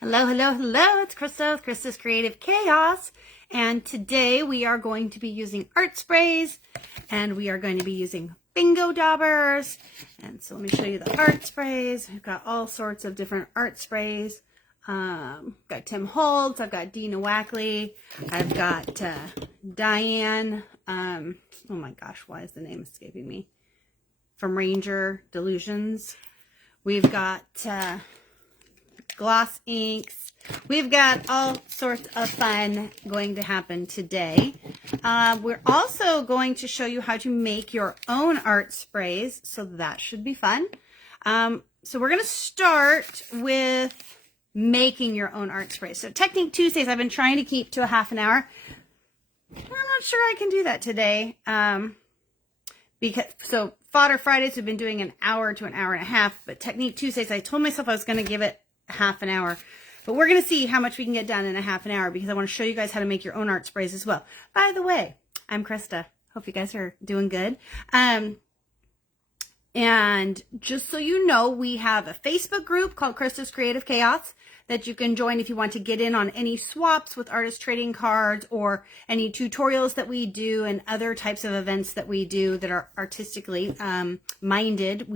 Hello, hello, hello. It's Krista with Krista's Creative Chaos. And today we are going to be using art sprays and we are going to be using bingo daubers. And so let me show you the art sprays. I've got all sorts of different art sprays. Got Tim Holtz, I've got Dina Wackley, I've got Diane, oh my gosh, why is the name escaping me? From Ranger Delusions. We've got gloss inks. We've got all sorts of fun going to happen today. We're also going to show you how to make your own art sprays, so that should be fun. So we're going to start with making your own art sprays. So Technique Tuesdays, I've been trying to keep to a half an hour. I'm not sure I can do that today. So Fodder Fridays, we've been doing an hour to an hour and a half, but Technique Tuesdays, I told myself I was going to give it half an hour, but we're going to see how much we can get done in a half an hour because I want to show you guys how to make your own art sprays as well. By the way, I'm Krista. Hope you guys are doing good. And just so you know, we have a Facebook group called Krista's Creative Chaos that you can join if you want to get in on any swaps with artist trading cards or any tutorials that we do and other types of events that we do that are artistically minded.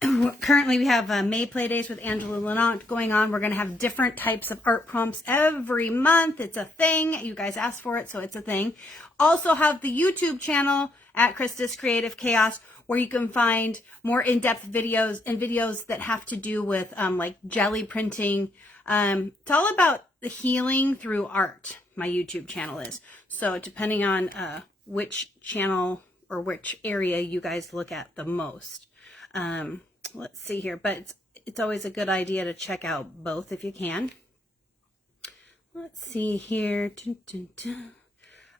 Currently we have May Play Days with Angela Lenant going on. We're going to have different types of art prompts every month. It's a thing. You guys asked for it, so it's a thing. Also have the YouTube channel at Krista's Creative Chaos, where you can find more in-depth videos and videos that have to do with like jelly printing. It's all about the healing through art, my YouTube channel is. So depending on which channel or which area you guys look at the most. Let's see here, but it's always a good idea to check out both if you can. Let's see here.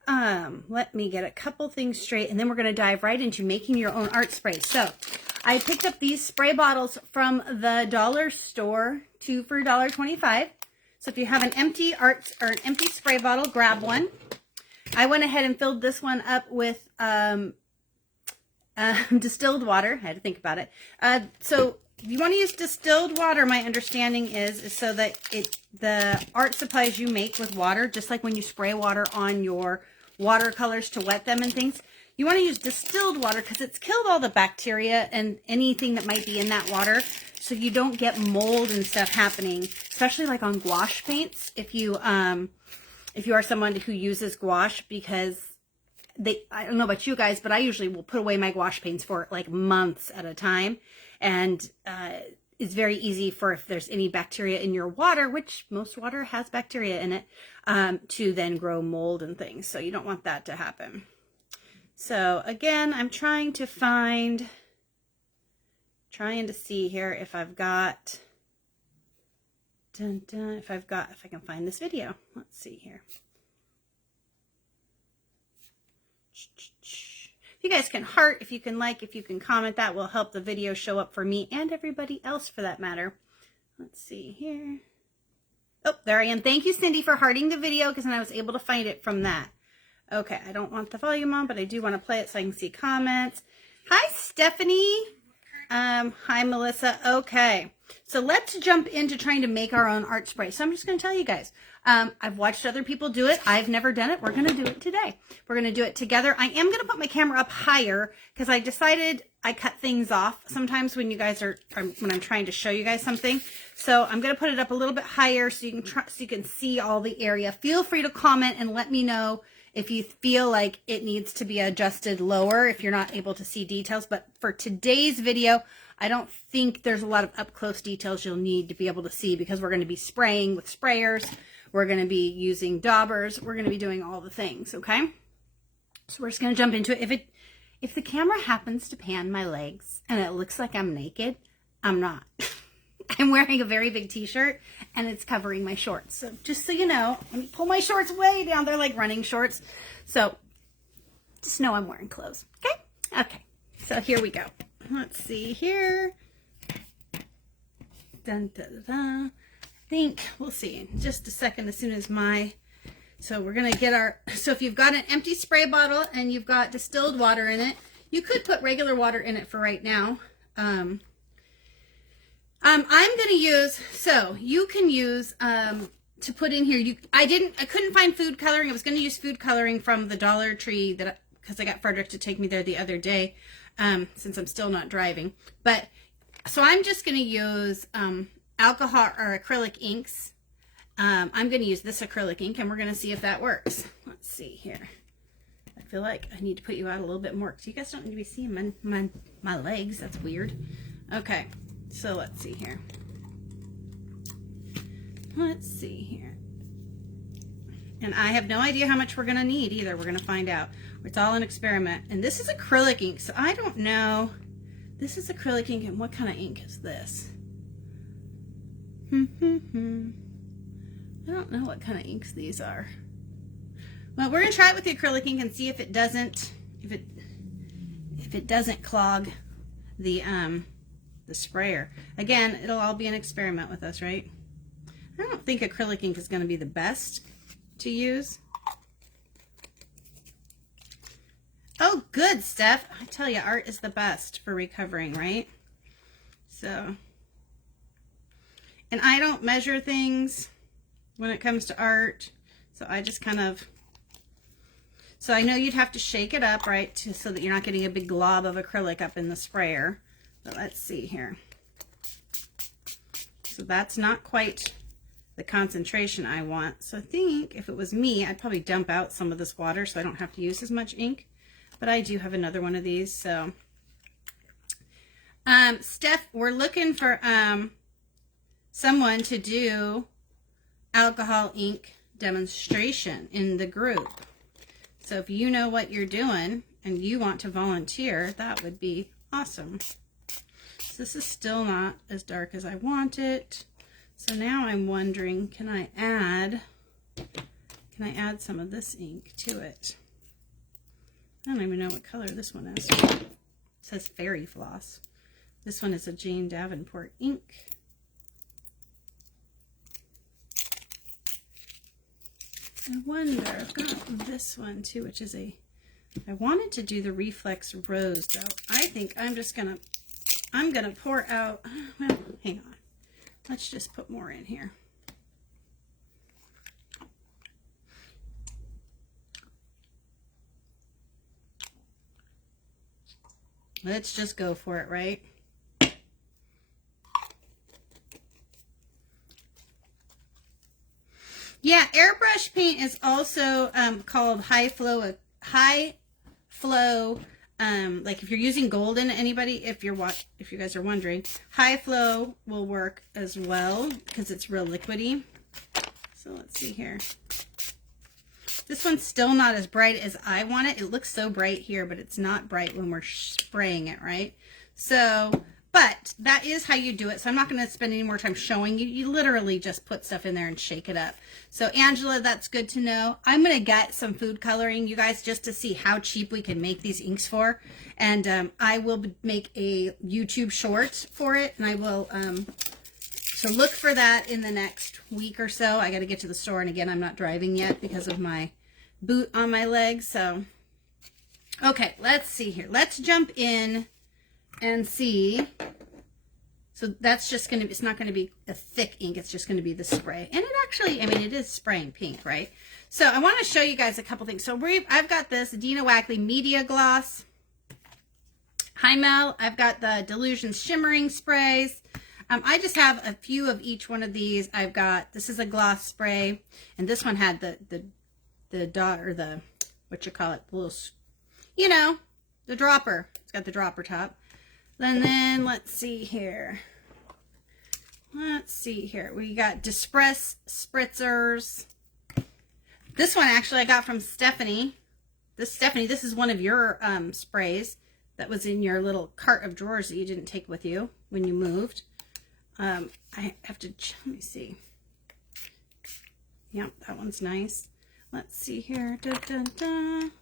Let me get a couple things straight, and then we're going to dive right into making your own art spray. So I picked up these spray bottles from the dollar store, 2 for $1.25. So if you have an empty empty spray bottle, grab one. I went ahead and filled this one up with distilled water. I had to think about it. So you want to use distilled water, my understanding is so that the art supplies you make with water, just like when you spray water on your watercolors to wet them and things, you want to use distilled water because it's killed all the bacteria and anything that might be in that water, so you don't get mold and stuff happening, especially like on gouache paints. If you are someone who uses gouache, because I don't know about you guys, but I usually will put away my gouache paints for like months at a time. And it's very easy for, if there's any bacteria in your water, which most water has bacteria in it, to then grow mold and things. So you don't want that to happen. So again, I'm trying to see here if I've got, if I can find this video. Let's see here. If you guys can heart, if you can like, if you can comment, that will help the video show up for me and everybody else for that matter. Let's see here. Oh, there I am. Thank you, Cindy, for hearting the video, because then I was able to find it from that. Okay, I don't want the volume on, but I do want to play it so I can see comments. Hi, Stephanie. Hi, Melissa. Okay, so let's jump into trying to make our own art spray. So I'm just going to tell you guys. I've watched other people do it. I've never done it. We're going to do it today. We're going to do it together. I am going to put my camera up higher because I decided I cut things off sometimes when you guys when I'm trying to show you guys something. So I'm going to put it up a little bit higher so you can see all the area. Feel free to comment and let me know if you feel like it needs to be adjusted lower if you're not able to see details. But for today's video, I don't think there's a lot of up close details you'll need to be able to see, because we're going to be spraying with sprayers. We're going to be using daubers. We're going to be doing all the things, okay? So we're just going to jump into it. If the camera happens to pan my legs and it looks like I'm naked, I'm not. I'm wearing a very big t-shirt and it's covering my shorts. So just so you know, let me pull my shorts way down. They're like running shorts. So just know I'm wearing clothes, okay? Okay, so here we go. Let's see here. Dun, dun, dun. I think we'll see in just a second as soon as so we're going to get so if you've got an empty spray bottle and you've got distilled water in it, you could put regular water in it for right now. I'm going to use, so you can use, to put in here, I couldn't find food coloring. I was going to use food coloring from the Dollar Tree because I got Frederick to take me there the other day, since I'm still not driving. But, so I'm just going to use, alcohol or acrylic inks. I'm going to use this acrylic ink and we're going to see if that works. Let's see here. I feel like I need to put you out a little bit more because you guys don't need to be seeing my legs. That's weird. Okay. So let's see here. Let's see here. And I have no idea how much we're going to need either. We're going to find out. It's all an experiment. And this is acrylic ink, so I don't know. This is acrylic ink, and what kind of ink is this? I don't know what kind of inks these are. Well, we're going to try it with the acrylic ink and see if it doesn't clog the sprayer. Again, it'll all be an experiment with us, right? I don't think acrylic ink is going to be the best to use. Oh, good, Steph. I tell you, art is the best for recovering, right? So, and I don't measure things when it comes to art. So I just kind of, so I know you'd have to shake it up, right? So that you're not getting a big glob of acrylic up in the sprayer. But let's see here. So that's not quite the concentration I want. So I think if it was me, I'd probably dump out some of this water so I don't have to use as much ink. But I do have another one of these. So, Steph, we're looking for someone to do alcohol ink demonstration in the group. So if you know what you're doing and you want to volunteer, that would be awesome. So this is still not as dark as I want it. So now I'm wondering, can I add some of this ink to it? I don't even know what color this one is. It says Fairy Floss. This one is a Jane Davenport ink. I wonder, I've got this one too, which is I wanted to do the Reflex Rose though. I think I'm gonna pour out, well, hang on. Let's just put more in here. Let's just go for it, right? Yeah, airbrush paint is also called high flow. Like if you're using golden, anybody, if you guys are wondering, high flow will work as well because it's real liquidy. So let's see here. This one's still not as bright as I want it. It looks so bright here, but it's not bright when we're spraying it, right? So, but that is how you do it. So I'm not going to spend any more time showing you. You literally just put stuff in there and shake it up. So Angela, that's good to know. I'm going to get some food coloring, you guys, just to see how cheap we can make these inks for. And I will make a YouTube short for it. And I will, so look for that in the next week or so. I got to get to the store. And again, I'm not driving yet because of my boot on my leg. So, okay, let's see here. Let's jump in and see. So that's just going to, it's not going to be a thick ink. It's just going to be the spray. And it actually, I mean, it is spraying pink, right? So I want to show you guys a couple things. So I've got this Dina Wackley Media Gloss. Hi, Mel. I've got the Delusions Shimmering Sprays. I just have a few of each one of these. I've got, this is a gloss spray. And this one had the dot, or the, what you call it, the little, you know, the dropper. It's got the dropper top. And then let's see here. Let's see here. We got Dispress Spritzers. This one actually I got from Stephanie. Stephanie, this is one of your sprays that was in your little cart of drawers that you didn't take with you when you moved. I have to, let me see. Yep, that one's nice. Let's see here. Dun, dun, dun.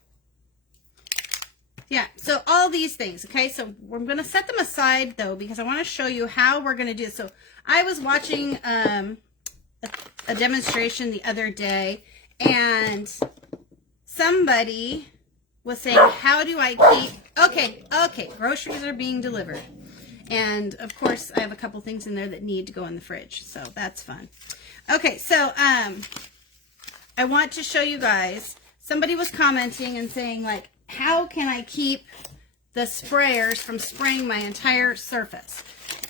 Yeah, so all these things, okay? So we're going to set them aside, though, because I want to show you how we're going to do it. So I was watching a demonstration the other day, and somebody was saying, how do I keep... Okay, groceries are being delivered. And of course, I have a couple things in there that need to go in the fridge, so that's fun. Okay, so I want to show you guys, somebody was commenting and saying, like, how can I keep the sprayers from spraying my entire surface?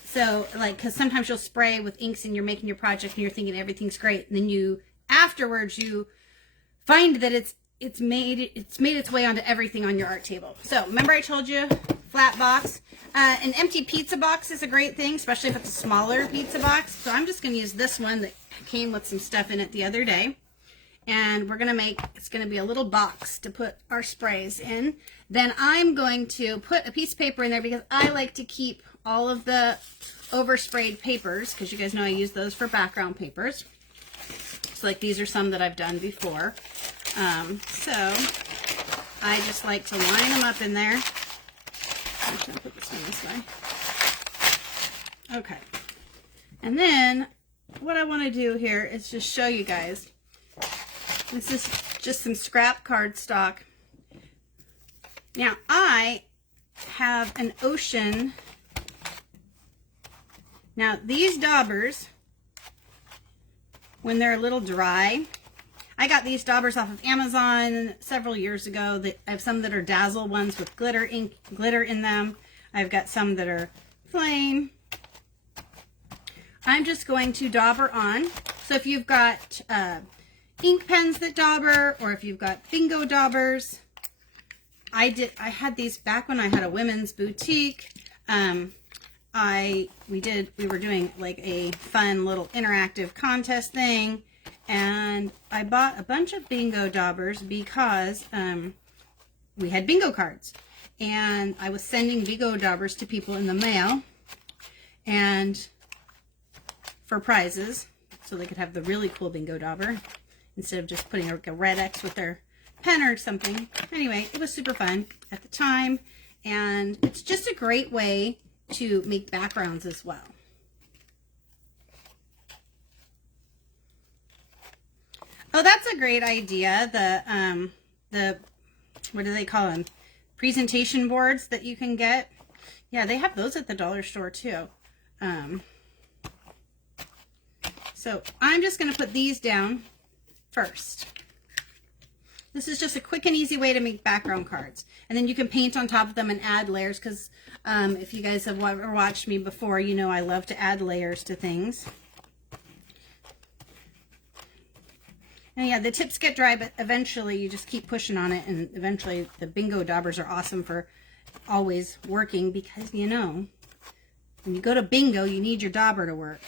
So, like, because sometimes you'll spray with inks and you're making your project and you're thinking everything's great, and then you, afterwards, you find that it's made its way onto everything on your art table. So, remember I told you, flat box. An empty pizza box is a great thing, especially if it's a smaller pizza box. So I'm just going to use this one that came with some stuff in it the other day. And we're going to make, it's going to be a little box to put our sprays in. Then I'm going to put a piece of paper in there because I like to keep all of the oversprayed papers, because you guys know I use those for background papers. So like these are some that I've done before. So I just like to line them up in there. I'm just going to put this one this way. Okay. And then what I want to do here is just show you guys. This is just some scrap cardstock. Now I have an ocean. Now these daubers, when they're a little dry, I got these daubers off of Amazon several years ago. I have some that are dazzle ones with glitter in them. I've got some that are plain. I'm just going to dauber on. So if you've got ink pens that dauber, or if you've got bingo daubers, I had these back when I had a women's boutique. We were doing like a fun little interactive contest thing. And I bought a bunch of bingo daubers because we had bingo cards. And I was sending bingo daubers to people in the mail and for prizes, so they could have the really cool bingo dauber instead of just putting like a red X with their pen or something. Anyway, it was super fun at the time. And it's just a great way to make backgrounds as well. Oh, that's a great idea. The what do they call them? Presentation boards that you can get. Yeah, they have those at the dollar store too. So I'm just going to put these down first. This is just a quick and easy way to make background cards. And then you can paint on top of them and add layers, because if you guys have ever watched me before, you know I love to add layers to things. And yeah, the tips get dry, but eventually you just keep pushing on it, and eventually the bingo daubers are awesome for always working, because, you know, when you go to bingo, you need your dauber to work.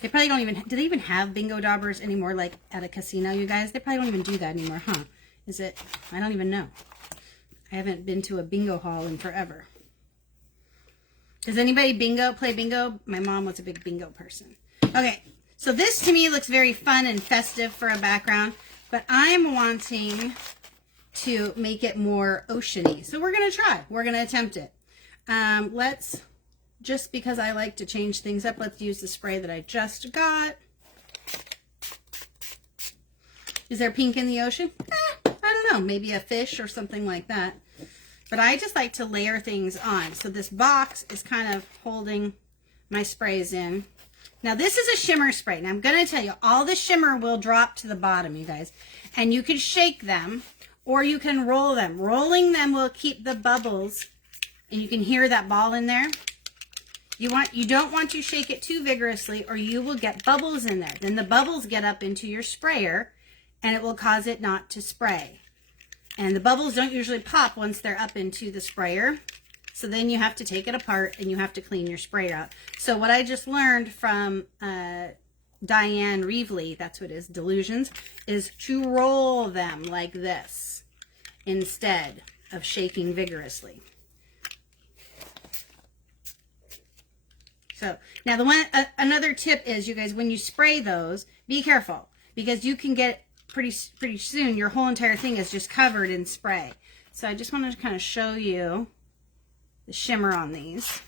They probably don't even, do they even have bingo daubers anymore, like at a casino, you guys? They probably don't even do that anymore, huh? Is it? I don't even know. I haven't been to a bingo hall in forever. Does anybody play bingo? My mom was a big bingo person. Okay. So this to me looks very fun and festive for a background, but I'm wanting to make it more oceany. So we're going to try. We're going to attempt it. Let's, just because I like to change things up, let's use the spray that I just got. Is there pink in the ocean? I don't know. Maybe a fish or something like that. But I just like to layer things on. So this box is kind of holding my sprays in. Now this is a shimmer spray. Now I'm going to tell you, all the shimmer will drop to the bottom, you guys. And you can shake them or you can roll them. Rolling them will keep the bubbles, and you can hear that ball in there. You don't want to shake it too vigorously or you will get bubbles in there. Then the bubbles get up into your sprayer and it will cause it not to spray. And the bubbles don't usually pop once they're up into the sprayer. So then you have to take it apart and you have to clean your sprayer out. So what I just learned from Diane Reevely, that's what it is, Delusions, is to roll them like this instead of shaking vigorously. So now another tip is, you guys, when you spray those, be careful, because you can get pretty soon your whole entire thing is just covered in spray. So I just wanted to kind of show you the shimmer on these.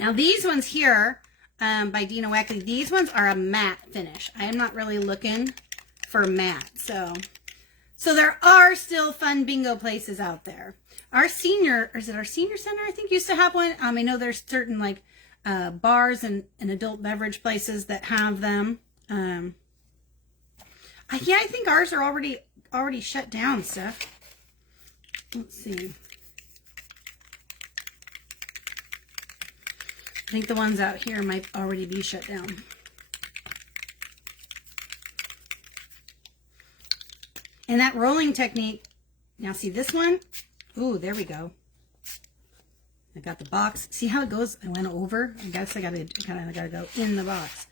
Now these ones here by Dina Wackley, these ones are a matte finish. I am not really looking for matte. So So there are still fun bingo places out there. Our senior, or is it our senior center? I think used to have one. I know there's certain like bars and adult beverage places that have them. Yeah, I think ours are already shut down, Steph. Let's see. I think the ones out here might already be shut down. And that rolling technique, now see this one? Ooh, there we go. I got the box. See how it goes? I went over. I guess I gotta go in the box.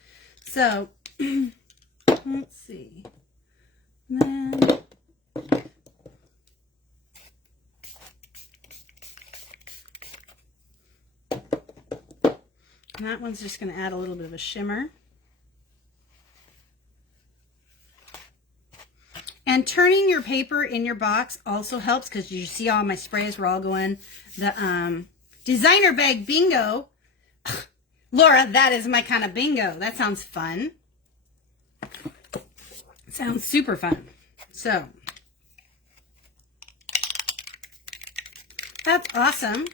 So let's see. Then that one's just going to add a little bit of a shimmer. And turning your paper in your box also helps, because you see all my sprays were all going the designer bag bingo. Laura, that is my kind of bingo. That sounds fun. Sounds super fun. So that's awesome.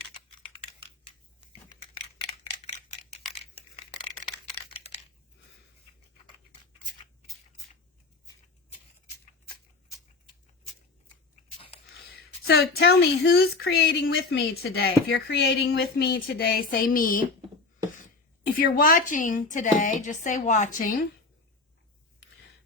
So tell me, who's creating with me today? If you're creating with me today, say me. If you're watching today, just say watching.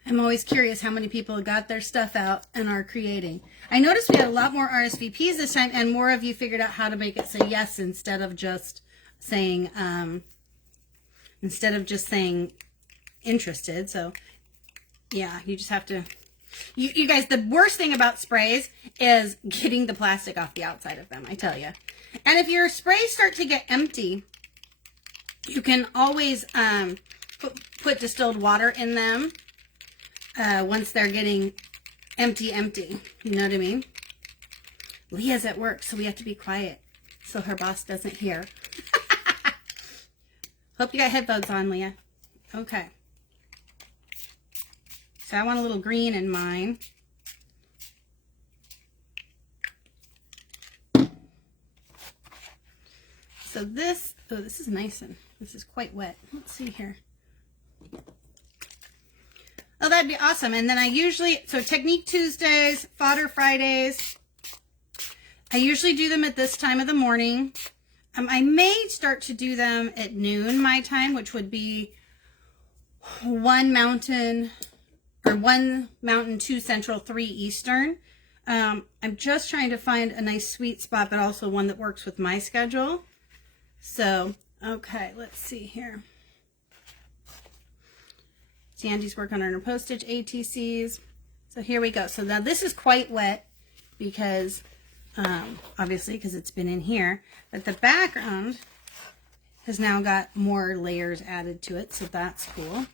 I'm always curious how many people got their stuff out and are creating. I noticed we had a lot more RSVPs this time, and more of you figured out how to make it say yes instead of just saying interested. So yeah, you just have to. You guys, the worst thing about sprays is getting the plastic off the outside of them, I tell you. And if your sprays start to get empty, you can always put distilled water in them once they're getting empty. You know what I mean? Leah's at work, so we have to be quiet so her boss doesn't hear. Hope you got headphones on, Leah. Okay. So I want a little green in mine. So this, oh, this is nice and this is quite wet. Let's see here. Oh, that'd be awesome. And then I usually, so Technique Tuesdays, Fodder Fridays, I usually do them at this time of the morning. I may start to do them at noon my time, which would be 1 Mountain, 2 Central, 3 Eastern. I'm just trying to find a nice sweet spot, but also one that works with my schedule. So, okay, let's see here. Sandy's working on her postage ATCs. So here we go. So now this is quite wet because, obviously, because it's been in here. But the background has now got more layers added to it, so that's cool.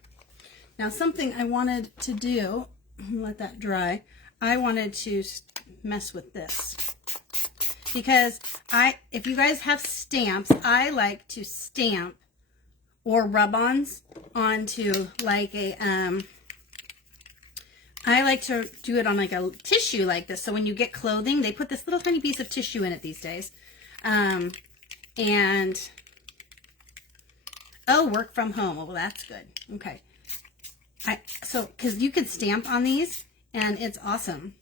Now something I wanted to do, let that dry, I wanted to mess with this. Because if you guys have stamps, I like to stamp or rub-ons onto like a, I like to do it on like a tissue like this. So when you get clothing, they put this little tiny piece of tissue in it these days. And, oh, work from home. Oh, well, that's good. Okay. Because you can stamp on these, and it's awesome.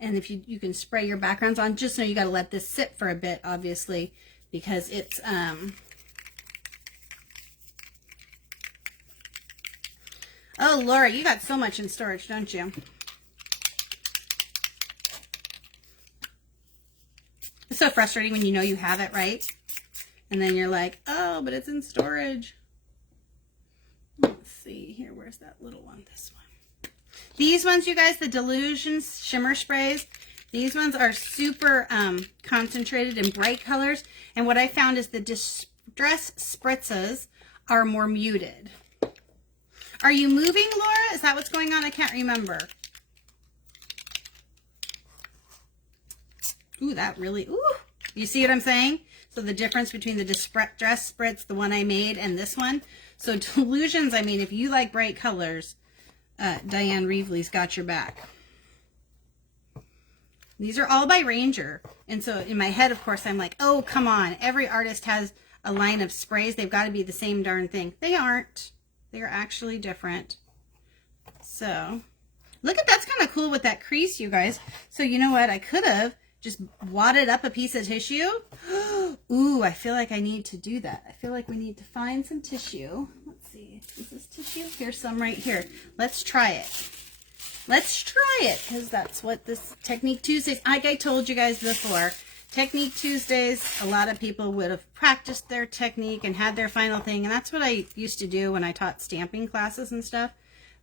And if you can spray your backgrounds on, just know you got to let this sit for a bit, obviously, because it's, oh, Laura, you got so much in storage, don't you? It's so frustrating when you know you have it, right? And then you're like, oh, but it's in storage. Let's see here. Where's that little one? This one. These ones, you guys, the Delusions Shimmer Sprays, these ones are super concentrated in bright colors. And what I found is the Distress Spritzes are more muted. Are you moving, Laura? Is that what's going on? I can't remember. Ooh, that really, ooh. You see what I'm saying? So the difference between the Distress Spritz, the one I made, and this one. So Delusions, I mean, if you like bright colors, Diane Reevely's got your back. These are all by Ranger. And so in my head, of course, I'm like, oh, come on. Every artist has a line of sprays. They've got to be the same darn thing. They aren't. They're actually different. So look at, that's kind of cool with that crease, you guys. So you know what? I could have just wadded up a piece of tissue. Ooh, I feel like I need to do that. I feel like we need to find some tissue. Let's see. Is this tissue? Here's some right here. Let's try it. Let's try it, because that's what this Technique Tuesdays, like I told you guys before, Technique Tuesdays, a lot of people would have practiced their technique and had their final thing, and that's what I used to do when I taught stamping classes and stuff.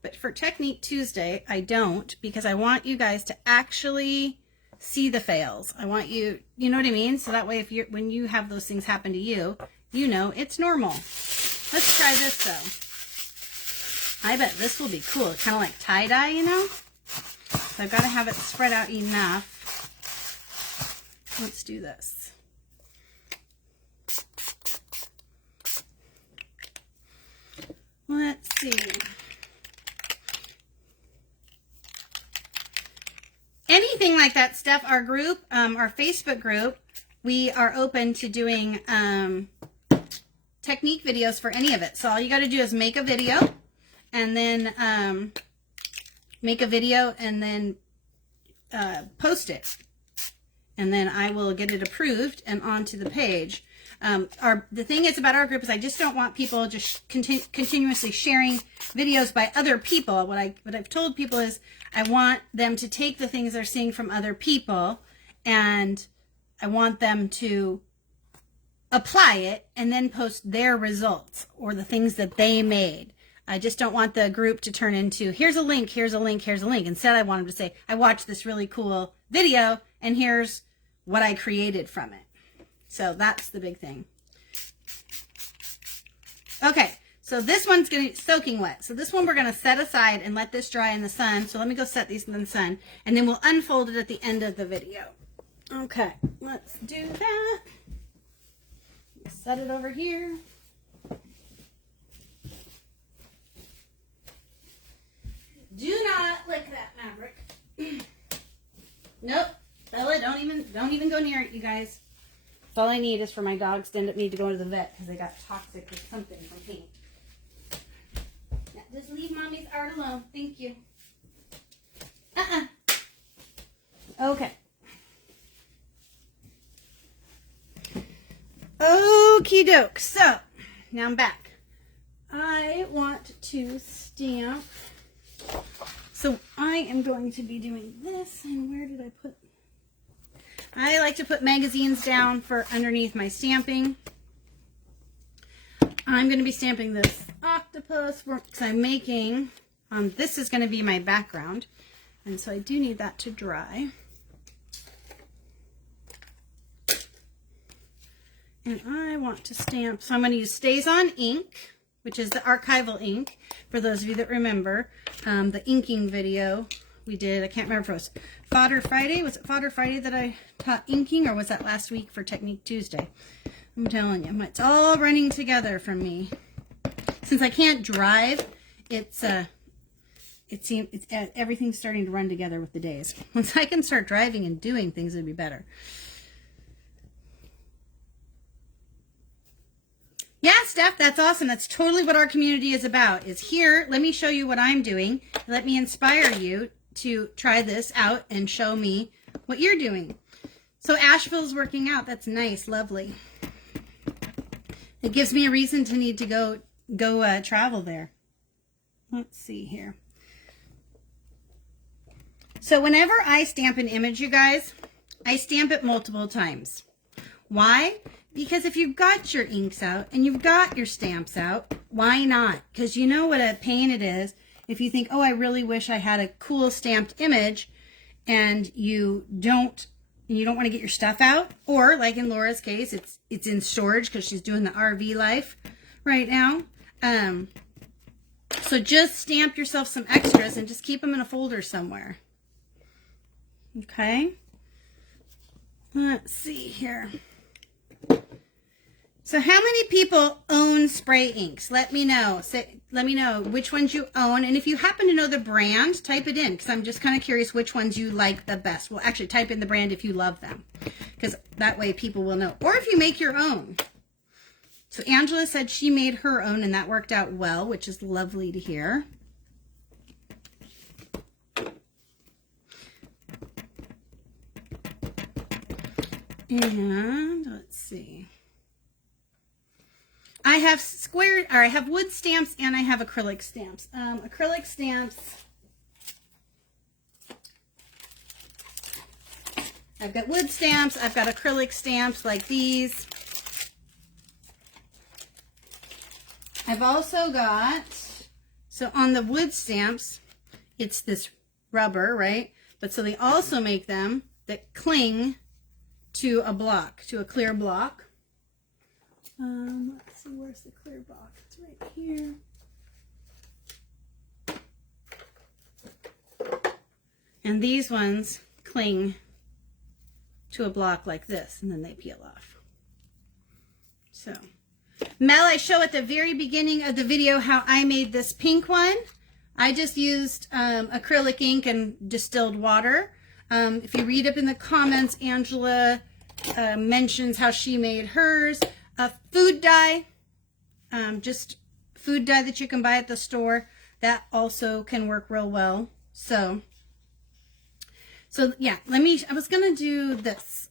But for Technique Tuesday, I don't, because I want you guys to actually see the fails. I want you, you know what I mean? So that way, if you're, when you have those things happen to you, you know it's normal. Let's try this though. I bet this will be cool. Kind of like tie-dye, you know? So I've got to have it spread out enough. Let's do this. Let's see. Anything like that stuff, our group, our Facebook group, we are open to doing technique videos for any of it. So all you got to do is make a video. And then make a video and then post it. And then I will get it approved and onto the page. The thing is about our group is I just don't want people just continuously sharing videos by other people. What I've told people is I want them to take the things they're seeing from other people and I want them to apply it and then post their results or the things that they made. I just don't want the group to turn into, here's a link, here's a link, here's a link. Instead, I want them to say, I watched this really cool video, and here's what I created from it. So that's the big thing. Okay, so this one's going to be soaking wet. So this one we're going to set aside and let this dry in the sun. So let me go set these in the sun, and then we'll unfold it at the end of the video. Okay, let's do that. Set it over here. Do not lick that fabric. Nope. Bella, don't even go near it, you guys. That's all I need is for my dogs to end up need to go to the vet because they got toxic or something from paint. Now, just leave mommy's art alone. Thank you. Okay. Okie doke. So, now I'm back. I want to stamp. So I am going to be doing this, and where did I put? I like to put magazines down for underneath my stamping. I'm going to be stamping this octopus because I'm making, this is going to be my background, and so I do need that to dry. And I want to stamp, so I'm going to use Stays On ink, which is the archival ink. For those of you that remember, the inking video we did, I can't remember if it was Fodder Friday. Was it Fodder Friday that I taught inking, or was that last week for Technique Tuesday? I'm telling you, it's all running together for me. Since I can't drive, everything's starting to run together with the days. Once I can start driving and doing things, it'd be better. Yeah, Steph, that's awesome. That's totally what our community is about. Is here, let me show you what I'm doing. Let me inspire you to try this out and show me what you're doing. So Asheville's working out. That's nice, lovely. It gives me a reason to need to go travel there. Let's see here. So whenever I stamp an image, you guys, I stamp it multiple times. Why? Because if you've got your inks out and you've got your stamps out, why not? Because you know what a pain it is if you think, oh, I really wish I had a cool stamped image, and you don't want to get your stuff out, or like in Laura's case, it's in storage because she's doing the RV life right now. So just stamp yourself some extras and just keep them in a folder somewhere. Okay. Let's see here. So how many people own spray inks? Let me know. Let me know which ones you own. And if you happen to know the brand, type it in, because I'm just kind of curious which ones you like the best. Well, actually, type in the brand if you love them, because that way people will know. Or if you make your own. So Angela said she made her own, and that worked out well, which is lovely to hear. And let's see. I have wood stamps and I have acrylic stamps. Acrylic stamps, I've got wood stamps, I've got acrylic stamps like these. I've also got, so on the wood stamps, it's this rubber, right? But so they also make them that cling to a block, to a clear block. Let's see, where's the clear block? It's right here. And these ones cling to a block like this, and then they peel off. So, Mel, I show at the very beginning of the video how I made this pink one. I just used acrylic ink and distilled water. If you read up in the comments, Angela mentions how she made hers. Food dye, just food dye that you can buy at the store. That also can work real well. So yeah, I was going to do this.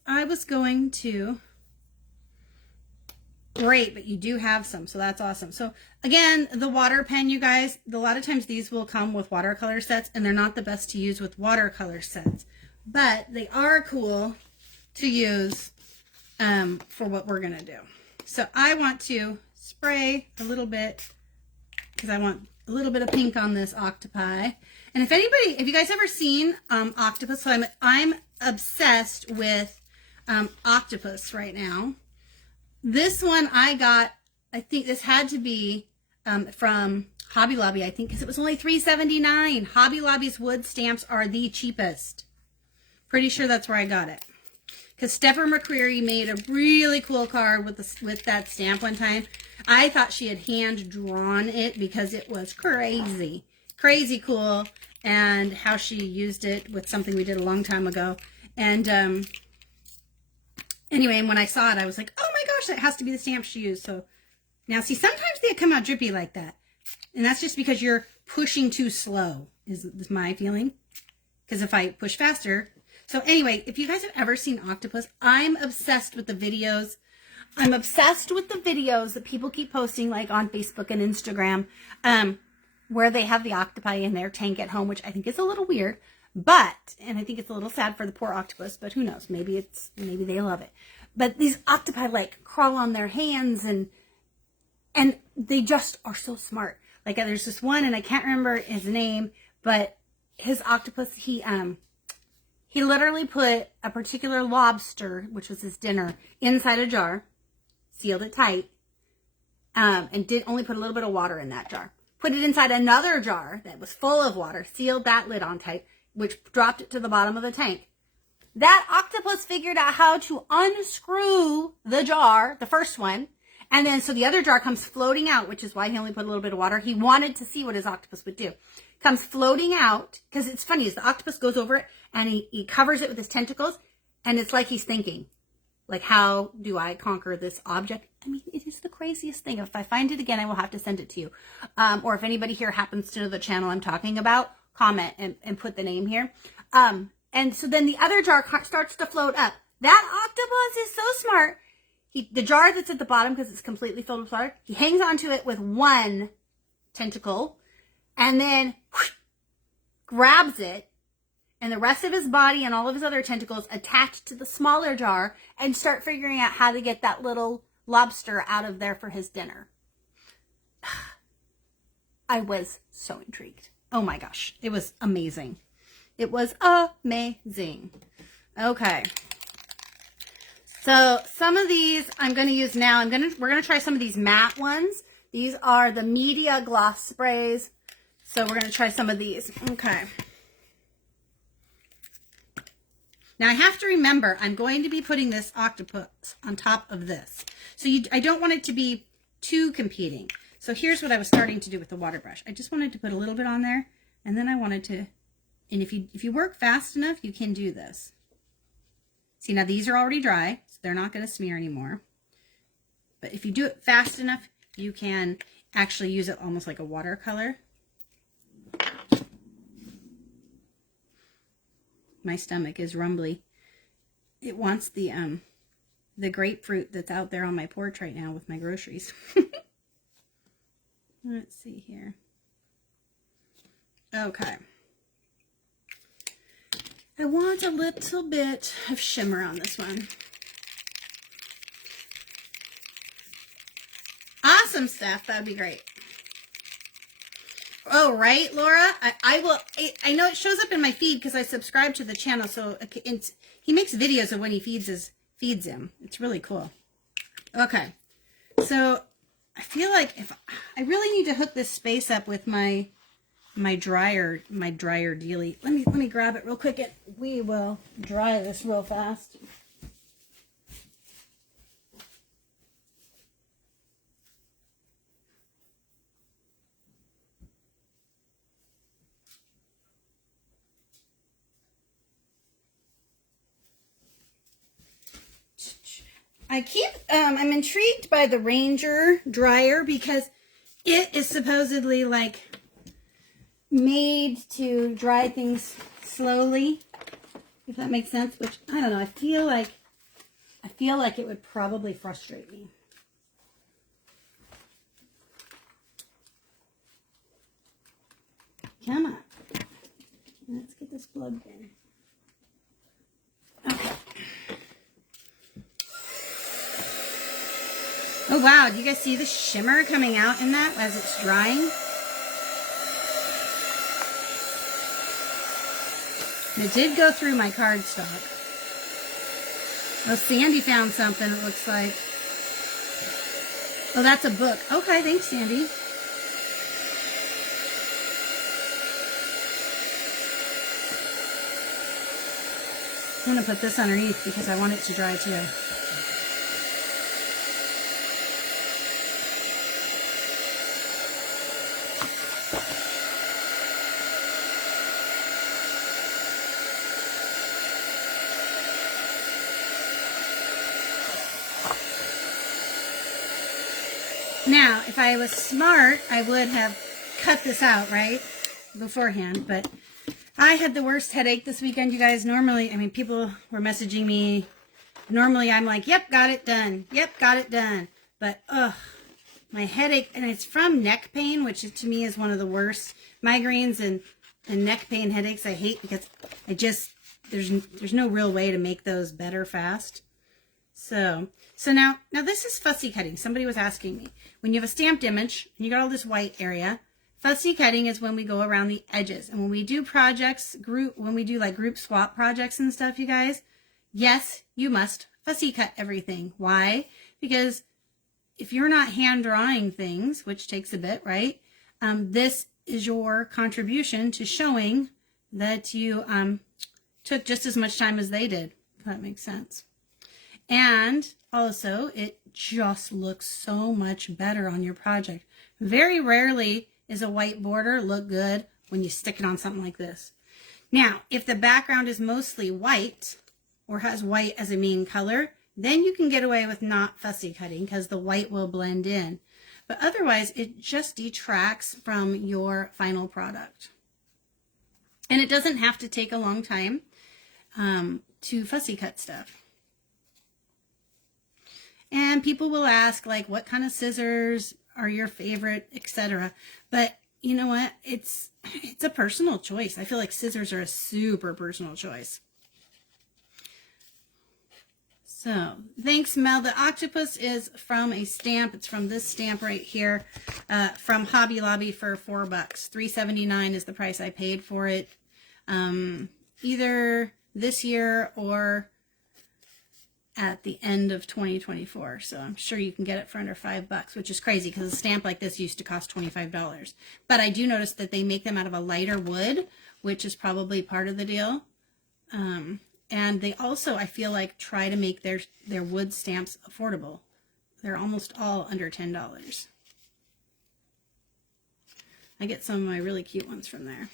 Great, but you do have some, so that's awesome. So again, the water pen, you guys, a lot of times these will come with watercolor sets, and they're not the best to use with watercolor sets, but they are cool to use for what we're going to do. So I want to spray a little bit because I want a little bit of pink on this octopi. And if you guys ever seen octopus, so I'm obsessed with octopus right now. This one I got, I think this had to be from Hobby Lobby, I think, because it was only $3.79. Hobby Lobby's wood stamps are the cheapest. Pretty sure that's where I got it. Because Stepper McCreary made a really cool card with that stamp one time. I thought she had hand drawn it because it was crazy. Crazy cool. And how she used it with something we did a long time ago. And anyway, and when I saw it, I was like, oh my gosh, that has to be the stamp she used. So now see, sometimes they come out drippy like that. And that's just because you're pushing too slow, is my feeling. Because if I push faster... So anyway, if you guys have ever seen octopus, I'm obsessed with the videos. I'm obsessed with the videos that people keep posting, like on Facebook and Instagram, where they have the octopi in their tank at home, which I think is a little weird, and I think it's a little sad for the poor octopus, but who knows? Maybe they love it. But these octopi like crawl on their hands and they just are so smart. Like there's this one, and I can't remember his name, but his octopus, he literally put a particular lobster, which was his dinner, inside a jar, sealed it tight, and did only put a little bit of water in that jar. Put it inside another jar that was full of water, sealed that lid on tight, which dropped it to the bottom of the tank. That octopus figured out how to unscrew the jar, the first one, and then so the other jar comes floating out, which is why he only put a little bit of water. He wanted to see what his octopus would do. Comes floating out, because it's funny, as the octopus goes over it, and he covers it with his tentacles, and it's like he's thinking, like, how do I conquer this object? I mean, it is the craziest thing. If I find it again, I will have to send it to you. Or if anybody here happens to know the channel I'm talking about, comment and put the name here. And so then the other jar starts to float up. That octopus is so smart. The jar that's at the bottom, because it's completely filled with water, he hangs onto it with one tentacle, and then whoosh, grabs it, and the rest of his body and all of his other tentacles attach to the smaller jar and start figuring out how to get that little lobster out of there for his dinner. I was so intrigued. Oh my gosh. It was amazing. It was amazing. Okay. So some of these I'm going to use now. We're going to try some of these matte ones. These are the Media Gloss Sprays. So we're going to try some of these. Okay. Now I have to remember, I'm going to be putting this octopus on top of this. So I don't want it to be too competing. So here's what I was starting to do with the water brush. I just wanted to put a little bit on there, and then I wanted to, and if you work fast enough, you can do this. See, now these are already dry, so they're not going to smear anymore. But if you do it fast enough, you can actually use it almost like a watercolor. My stomach is rumbly. It wants the grapefruit that's out there on my porch right now with my groceries. Let's see here. Okay. I want a little bit of shimmer on this one. Awesome, Steph. That would be great. Oh, right, Laura? I know it shows up in my feed because I subscribe to the channel, so he makes videos of when he feeds him. It's really cool. Okay. So I feel like if I really need to hook this space up with my dryer dealie. Let me grab it real quick and we will dry this real fast. I'm intrigued by the Ranger dryer because it is supposedly like made to dry things slowly, if that makes sense, which I don't know. I feel like it would probably frustrate me. Come on. Let's get this plugged in. Okay. Oh wow, do you guys see the shimmer coming out in that as it's drying? And it did go through my cardstock. Oh, Sandy found something, it looks like. Oh, that's a book. Okay, thanks, Sandy. I'm going to put this underneath because I want it to dry too. Now, if I was smart, I would have cut this out, right, beforehand, but I had the worst headache this weekend, you guys. Normally, I mean, people were messaging me. Normally, I'm like, yep, got it done. Yep, got it done. But, ugh, my headache, and it's from neck pain, which to me is one of the worst. Migraines and neck pain headaches I hate because there's no real way to make those better fast. So now this is fussy cutting. Somebody was asking me, when you have a stamped image and you got all this white area, fussy cutting is when we go around the edges. And when we do projects, when we do like group swap projects and stuff, you guys, yes, you must fussy cut everything. Why? Because if you're not hand drawing things, which takes a bit, right? This is your contribution to showing that you took just as much time as they did, if that makes sense. And also, it just looks so much better on your project. Very rarely is a white border look good when you stick it on something like this. Now, if the background is mostly white or has white as a main color, then you can get away with not fussy cutting because the white will blend in. But otherwise, it just detracts from your final product. And it doesn't have to take a long time to fussy cut stuff. And people will ask, like, what kind of scissors are your favorite, etc. But you know what? It's a personal choice. I feel like scissors are a super personal choice. So, thanks, Mel. The octopus is from a stamp. It's from this stamp right here, from Hobby Lobby for $4. $3.79 is the price I paid for it. Either this year or at the end of 2024. So I'm sure you can get it for under $5, which is crazy because a stamp like this used to cost $25. But I do notice that they make them out of a lighter wood, which is probably part of the deal. And they also, I feel like, try to make their wood stamps affordable. They're almost all under $10. I get some of my really cute ones from there.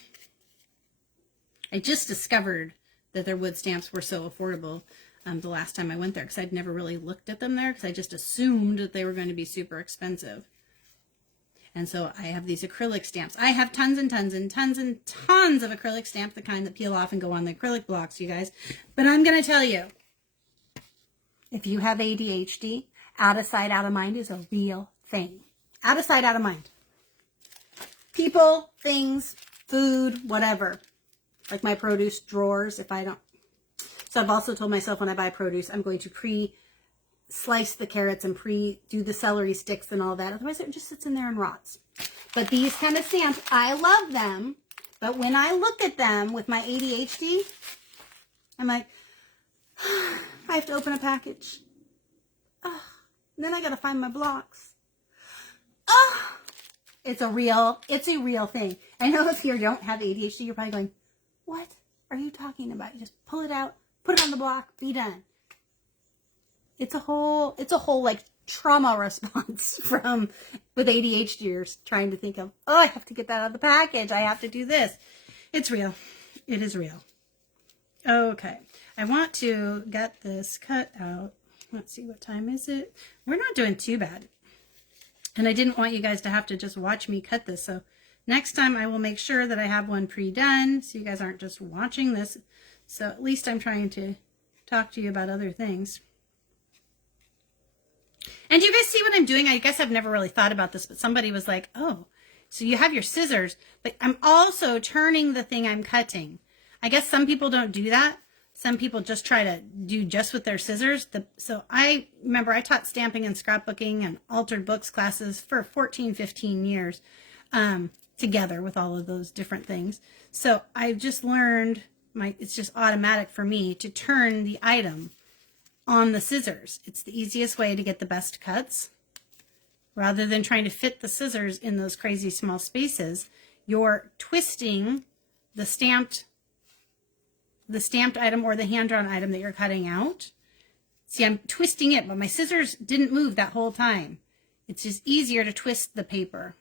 I just discovered that their wood stamps were so affordable the last time I went there, because I'd never really looked at them there, because I just assumed that they were going to be super expensive. And so I have these acrylic stamps. I have tons and tons and tons and tons of acrylic stamps, the kind that peel off and go on the acrylic blocks, you guys. But I'm going to tell you, if you have ADHD, out of sight, out of mind is a real thing. Out of sight, out of mind. People, things, food, whatever. Like my produce drawers, if I don't. So I've also told myself when I buy produce, I'm going to pre-slice the carrots and pre-do the celery sticks and all that. Otherwise it just sits in there and rots. But these kind of stamps, I love them. But when I look at them with my ADHD, I'm like, I have to open a package. Oh, then I got to find my blocks. Oh, it's a real thing. I know if you don't have ADHD, you're probably going, what are you talking about? You just pull it out, put it on the block, be done. It's a whole like trauma response from with ADHDers trying to think of, oh, I have to get that out of the package. I have to do this. It's real. It is real. Okay. I want to get this cut out. Let's see, what time is it? We're not doing too bad. And I didn't want you guys to have to just watch me cut this. So next time I will make sure that I have one pre-done so you guys aren't just watching this. So at least I'm trying to talk to you about other things. And do you guys see what I'm doing? I guess I've never really thought about this, but somebody was like, oh, so you have your scissors, but I'm also turning the thing I'm cutting. I guess some people don't do that. Some people just try to do just with their scissors. So I remember I taught stamping and scrapbooking and altered books classes for 14, 15 years together with all of those different things. So I've just learned, it's just automatic for me to turn the item on the scissors. It's the easiest way to get the best cuts. Rather than trying to fit the scissors in those crazy small spaces, you're twisting the stamped item or the hand-drawn item that you're cutting out. See, I'm twisting it, but my scissors didn't move that whole time. It's just easier to twist the paper.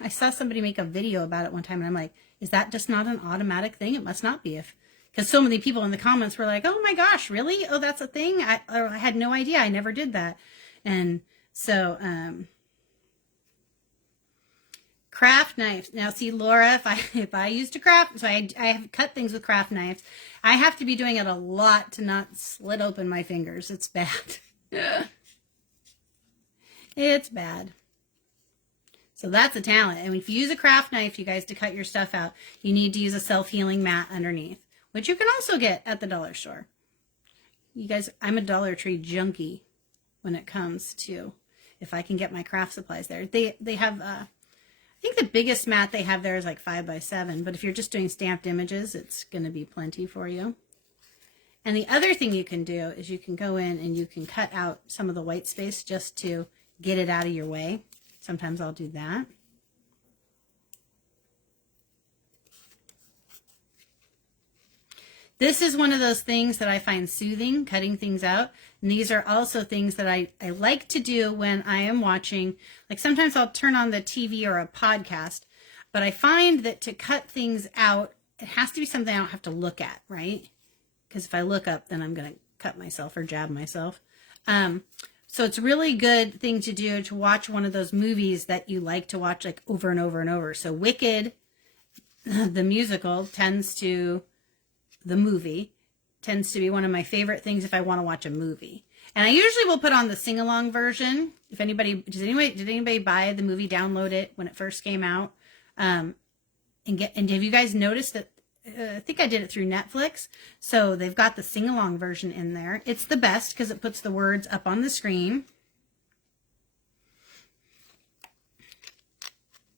I saw somebody make a video about it one time, and I'm like, is that just not an automatic thing? It must not be, because so many people in the comments were like, oh my gosh, really? Oh, that's a thing? I had no idea. I never did that. And so, craft knives. Now, see, Laura, if I used a craft, so I have cut things with craft knives. I have to be doing it a lot to not slit open my fingers. It's bad. It's bad. So that's a talent. And if you use a craft knife, you guys, to cut your stuff out, you need to use a self-healing mat underneath, which you can also get at the dollar store. You guys, I'm a Dollar Tree junkie when it comes to if I can get my craft supplies there. They have, I think the biggest mat they have there is like 5x7, but if you're just doing stamped images, it's going to be plenty for you. And the other thing you can do is you can go in and you can cut out some of the white space just to get it out of your way. Sometimes I'll do that. This is one of those things that I find soothing, cutting things out. And these are also things that I like to do when I am watching. Like sometimes I'll turn on the TV or a podcast, but I find that to cut things out, it has to be something I don't have to look at, right? Because if I look up, then I'm going to cut myself or jab myself. So it's a really good thing to do to watch one of those movies that you like to watch like over and over and over. So Wicked, the musical, the movie tends to be one of my favorite things if I want to watch a movie. And I usually will put on the sing-along version. If anybody, did anybody buy the movie, download it when it first came out? And have you guys noticed that, I think I did it through Netflix. So they've got the sing-along version in there. It's the best because it puts the words up on the screen.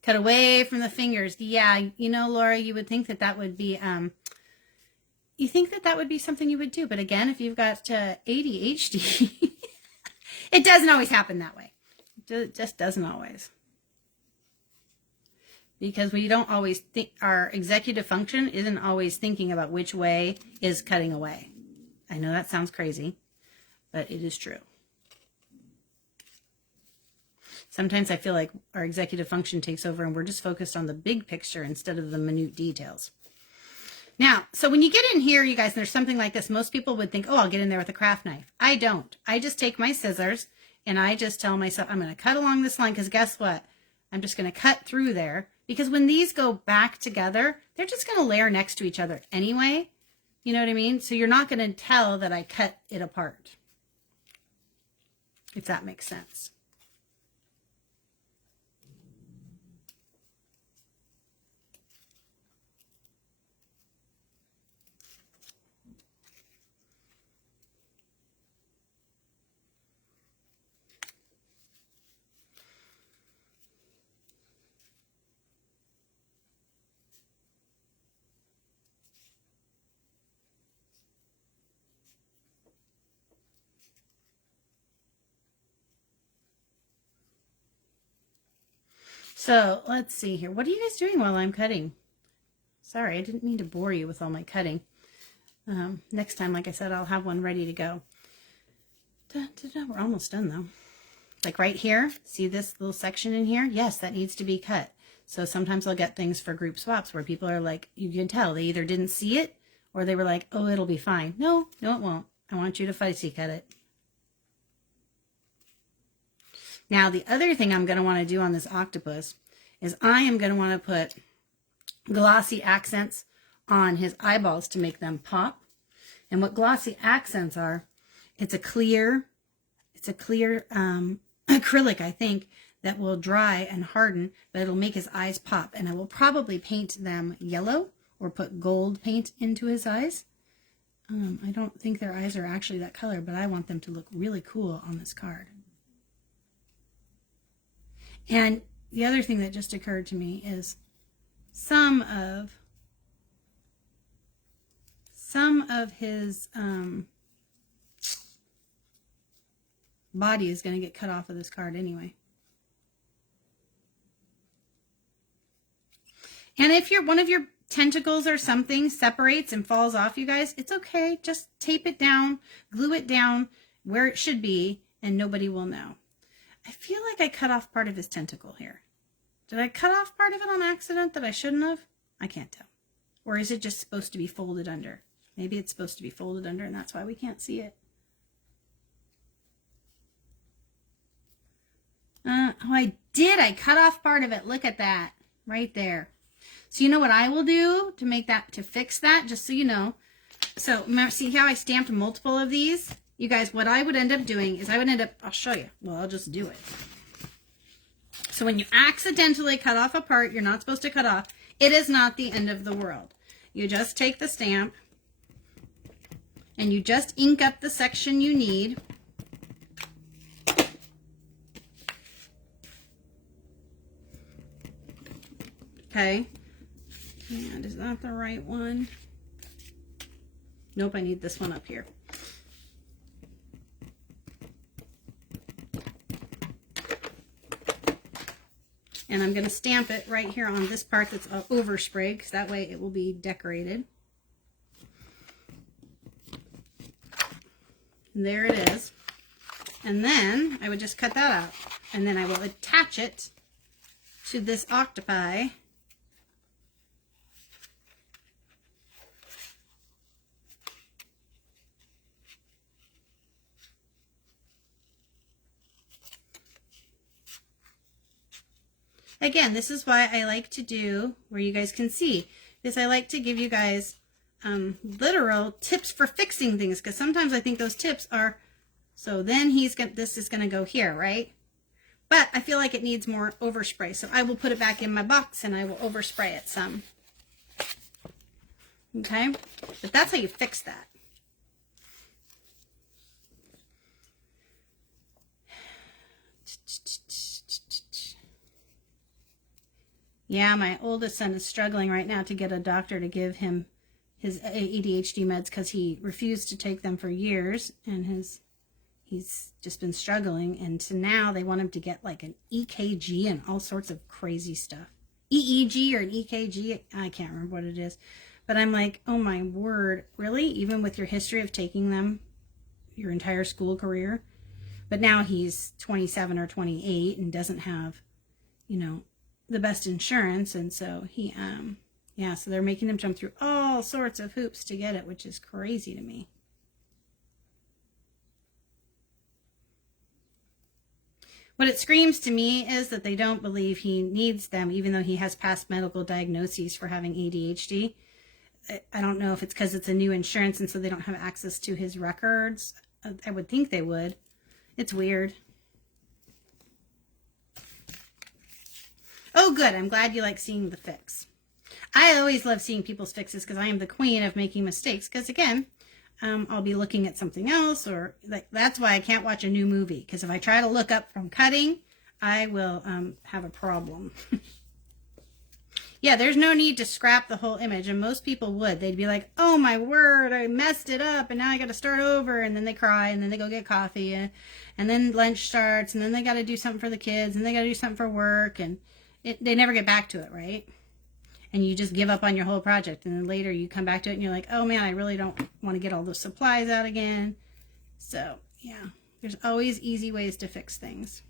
Cut away from the fingers. Yeah, you know, Laura, you would think that would be, you think that would be something you would do. But again, if you've got ADHD, it doesn't always happen that way. It just doesn't always. Because we don't always think, our executive function isn't always thinking about which way is cutting away. I know that sounds crazy, but it is true. Sometimes I feel like our executive function takes over and we're just focused on the big picture instead of the minute details. Now, so when you get in here, you guys, there's something like this. Most people would think, oh, I'll get in there with a craft knife. I don't. I just take my scissors and I just tell myself, I'm going to cut along this line because guess what? I'm just going to cut through there because when these go back together, they're just going to layer next to each other anyway. You know what I mean? So you're not going to tell that I cut it apart, if that makes sense. So let's see here. What are you guys doing while I'm cutting? Sorry, I didn't mean to bore you with all my cutting. Next time, like I said, I'll have one ready to go. We're almost done though. Like right here, see this little section in here? Yes, that needs to be cut. So sometimes I'll get things for group swaps where people are like, you can tell they either didn't see it or they were like, oh, it'll be fine. No, it won't. I want you to fussy cut it. Now, the other thing I'm going to want to do on this octopus is I am going to want to put glossy accents on his eyeballs to make them pop. And what glossy accents are, it's a clear acrylic, I think, that will dry and harden, but it'll make his eyes pop. And I will probably paint them yellow or put gold paint into his eyes. I don't think their eyes are actually that color, but I want them to look really cool on this card. And the other thing that just occurred to me is some of his body is going to get cut off of this card anyway. And if one of your tentacles or something separates and falls off, you guys, it's okay. Just tape it down, glue it down where it should be, and nobody will know. I feel like I cut off part of his tentacle here. Did I cut off part of it on accident that I shouldn't have? I can't tell. Or is it just supposed to be folded under? Maybe it's supposed to be folded under and that's why we can't see it. Oh, I did. I cut off part of it. Look at that right there. So you know what I will do to fix that, just so you know. So remember, see how I stamped multiple of these? You guys, what I would end up doing is I'll show you. Well, I'll just do it. So when you accidentally cut off a part you're not supposed to cut off, it is not the end of the world. You just take the stamp and you just ink up the section you need. Okay. And is that the right one? Nope, I need this one up here. And I'm going to stamp it right here on this part that's oversprayed, because that way it will be decorated. And there it is. And then I would just cut that out. And then I will attach it to this octopi. Again, this is why I like to do where you guys can see, because I like to give you guys literal tips for fixing things, because sometimes I think those tips are, so then this is going to go here, right? But I feel like it needs more overspray, so I will put it back in my box and I will overspray it some. Okay? But that's how you fix that. Yeah, my oldest son is struggling right now to get a doctor to give him his ADHD meds because he refused to take them for years, and he's just been struggling. And so now they want him to get like an EKG and all sorts of crazy stuff. EEG or an EKG, I can't remember what it is. But I'm like, oh my word, really? Even with your history of taking them your entire school career? But now he's 27 or 28 and doesn't have, you know, the best insurance. And so he, yeah, so they're making him jump through all sorts of hoops to get it, which is crazy to me. What it screams to me is that they don't believe he needs them, even though he has past medical diagnoses for having ADHD. I don't know if it's because it's a new insurance and so they don't have access to his records. I would think they would. It's weird. Oh, good. I'm glad you like seeing the fix. I always love seeing people's fixes because I am the queen of making mistakes. Because again, I'll be looking at something else, or like that's why I can't watch a new movie. Because if I try to look up from cutting, I will have a problem. Yeah, there's no need to scrap the whole image, and most people would. They'd be like, oh my word, I messed it up, and now I got to start over, and then they cry, and then they go get coffee, and then lunch starts, and then they got to do something for the kids, and they got to do something for work, and they never get back to it, right? And you just give up on your whole project, and then later you come back to it, and you're like, oh man, I really don't want to get all those supplies out again. So, yeah, there's always easy ways to fix things.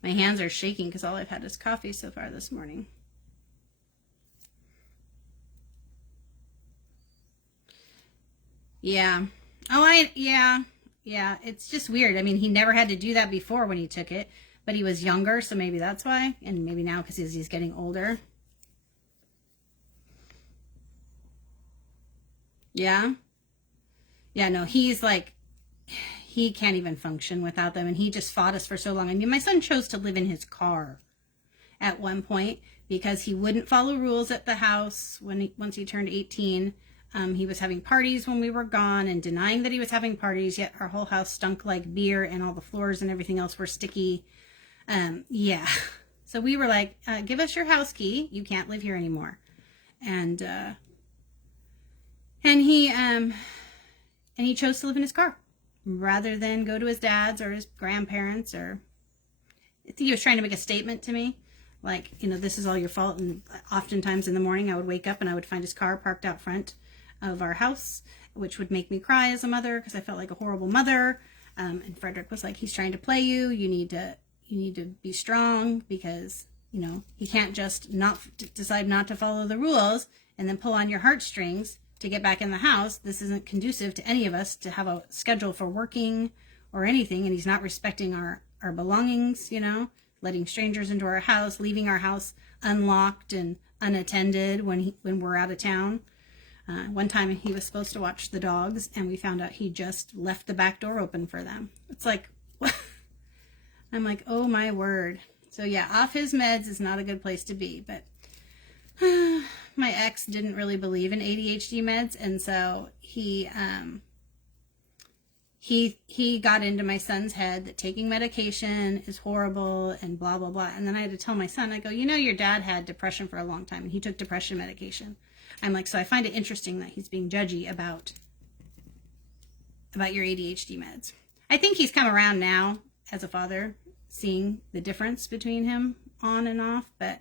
My hands are shaking because all I've had is coffee so far this morning. Yeah. Oh, yeah. It's just weird. I mean, he never had to do that before when he took it, but he was younger, so maybe that's why. And maybe now because he's getting older. Yeah. Yeah, no, he's like, he can't even function without them, and he just fought us for so long. I mean, my son chose to live in his car at one point because he wouldn't follow rules at the house once he turned 18. He was having parties when we were gone and denying that he was having parties, yet our whole house stunk like beer and all the floors and everything else were sticky. Yeah. So we were like, give us your house key. You can't live here anymore. And he chose to live in his car rather than go to his dad's or his grandparents, or I think he was trying to make a statement to me. Like, you know, this is all your fault. And oftentimes in the morning I would wake up and I would find his car parked out front of our house, which would make me cry as a mother because I felt like a horrible mother. And Frederick was like, he's trying to play you. You need to be strong because, you know, he can't just decide not to follow the rules and then pull on your heartstrings to get back in the house. This isn't conducive to any of us to have a schedule for working or anything. And he's not respecting our belongings, you know, letting strangers into our house, leaving our house unlocked and unattended when we're out of town. One time he was supposed to watch the dogs and we found out he just left the back door open for them. It's like, what? I'm like, oh my word. So yeah, off his meds is not a good place to be, but my ex didn't really believe in ADHD meds, and so he got into my son's head that taking medication is horrible and blah blah blah. And then I had to tell my son, I go, you know, your dad had depression for a long time and he took depression medication. I'm like, so I find it interesting that he's being judgy about your ADHD meds. I think he's come around now as a father, seeing the difference between him on and off, but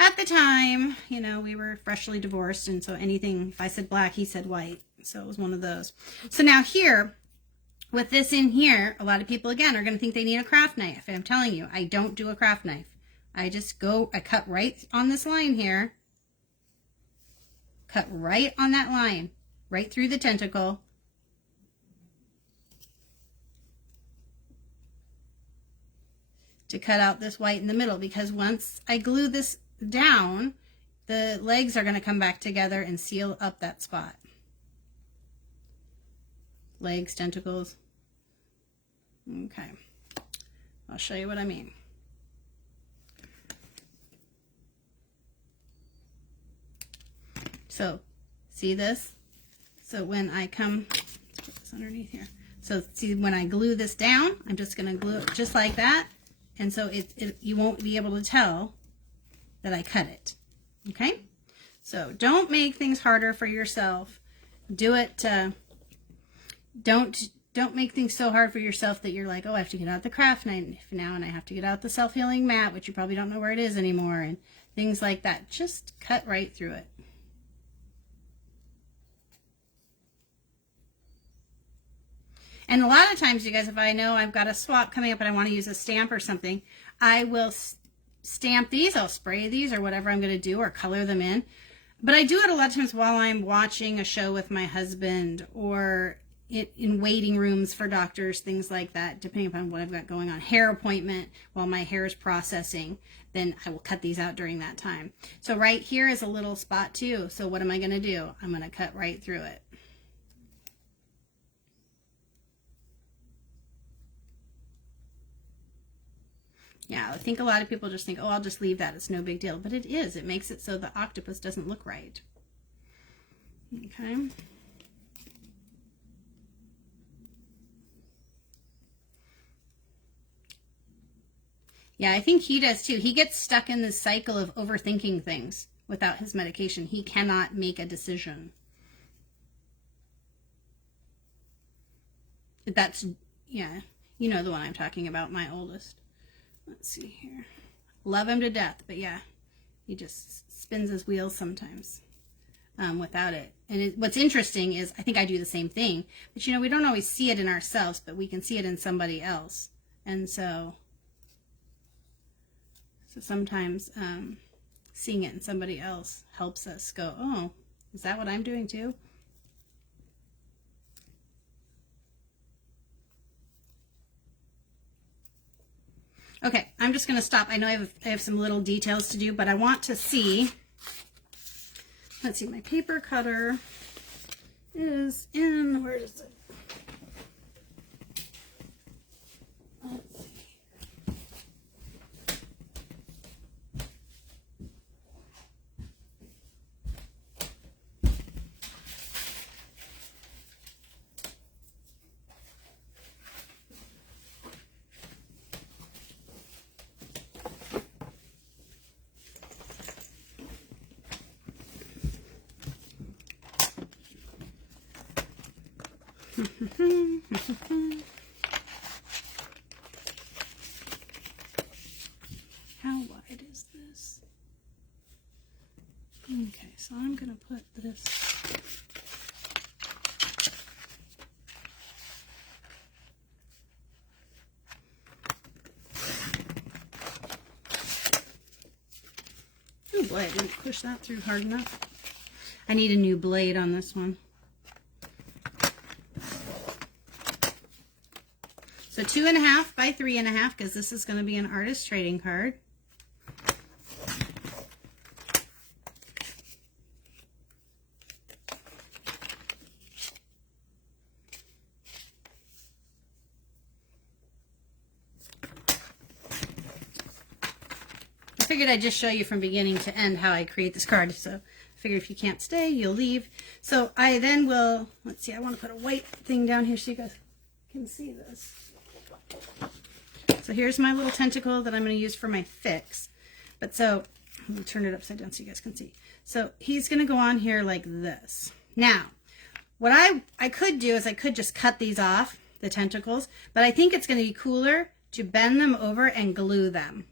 at the time, you know, we were freshly divorced, and so anything, if I said black, he said white. So it was one of those. So now here, with this in here, a lot of people, again, are going to think they need a craft knife. And I'm telling you, I don't do a craft knife. I cut right on this line here. Cut right on that line, right through the tentacle. To cut out this white in the middle, because once I glue this down, the legs are going to come back together and seal up that spot. Legs, tentacles. Okay. I'll show you what I mean. So, see this? So when I come, let's put this underneath here. So see, when I glue this down, I'm just going to glue it just like that. And so you won't be able to tell that I cut it. Okay? So don't make things harder for yourself. Do it, don't make things so hard for yourself that you're like, oh, I have to get out the craft knife now, and I have to get out the self-healing mat, which you probably don't know where it is anymore, and things like that. Just cut right through it. And a lot of times, you guys, if I know I've got a swap coming up and I want to use a stamp or something, I will stamp these. I'll spray these or whatever I'm going to do, or color them in. But I do it a lot of times while I'm watching a show with my husband, or in waiting rooms for doctors, things like that, depending upon what I've got going on. Hair appointment while my hair is processing, then I will cut these out during that time. So right here is a little spot too. So what am I going to do? I'm going to cut right through it. Yeah, I think a lot of people just think, oh, I'll just leave that. It's no big deal. But it is. It makes it so the octopus doesn't look right. Okay. Yeah, I think he does too. He gets stuck in this cycle of overthinking things without his medication. He cannot make a decision. That's, yeah, you know the one I'm talking about, my oldest. Let's see here. Love him to death, but yeah, he just spins his wheels sometimes without it. And what's interesting is I think I do the same thing, but you know, we don't always see it in ourselves, but we can see it in somebody else. And so sometimes seeing it in somebody else helps us go, oh, is that what I'm doing too? Okay, I'm just going to stop. I know I have some little details to do, but I want to see. Let's see, my paper cutter is in, where is it? Let's see. How wide is this? Okay, so I'm going to put this. Oh boy, I didn't push that through hard enough. I need a new blade on this one. So 2.5 by 3.5, because this is going to be an artist trading card. I figured I'd just show you from beginning to end how I create this card. So I figure if you can't stay, you'll leave. So I then will, let's see, I want to put a white thing down here so you guys can see this. So here's my little tentacle that I'm going to use for my fix. But so, I'm going to turn it upside down so you guys can see. So he's going to go on here like this. Now, what I could do is I could just cut these off, the tentacles, but I think it's going to be cooler to bend them over and glue them.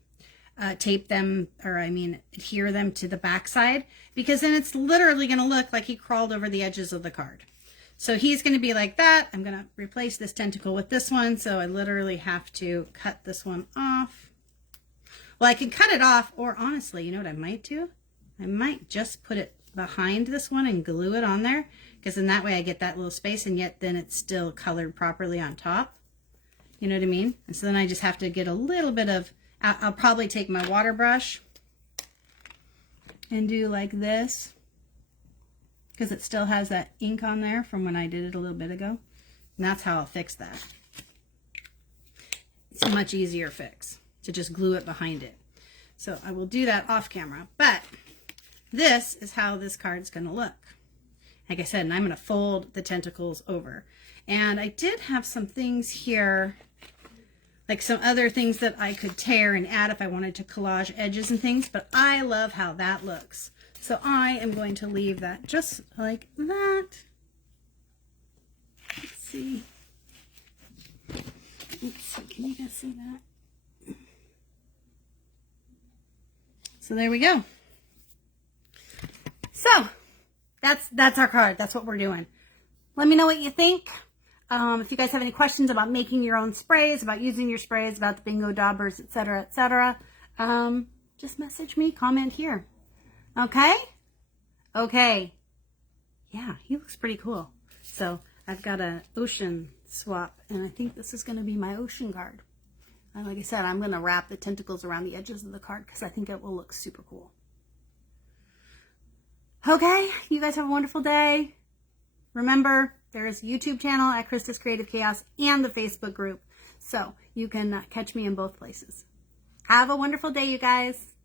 Tape them, or I mean adhere them to the back side, because then it's literally going to look like he crawled over the edges of the card. So he's going to be like that. I'm going to replace this tentacle with this one, so I literally have to cut this one off. Well, I can cut it off, or honestly, you know what I might do? I might just put it behind this one and glue it on there, because in that way I get that little space, and yet then it's still colored properly on top. You know what I mean? And so then I just have to get a little bit of, I'll probably take my water brush and do like this, because it still has that ink on there from when I did it a little bit ago. And that's how I'll fix that. It's a much easier fix to just glue it behind it. So I will do that off camera. But this is how this card's going to look. Like I said, and I'm going to fold the tentacles over. And I did have some things here, like some other things that I could tear and add if I wanted to collage edges and things. But I love how that looks. So I am going to leave that just like that. Let's see. Let's see, can you guys see that? So there we go. So that's our card. That's what we're doing. Let me know what you think. If you guys have any questions about making your own sprays, about using your sprays, about the Bingo Daubers, etc., just message me, comment here. Okay? Okay. Yeah, he looks pretty cool. So I've got an ocean swap, and I think this is going to be my ocean card. And like I said, I'm going to wrap the tentacles around the edges of the card because I think it will look super cool. Okay, you guys have a wonderful day. Remember, there is a YouTube channel at Krista's Creative Chaos and the Facebook group, so you can catch me in both places. Have a wonderful day, you guys.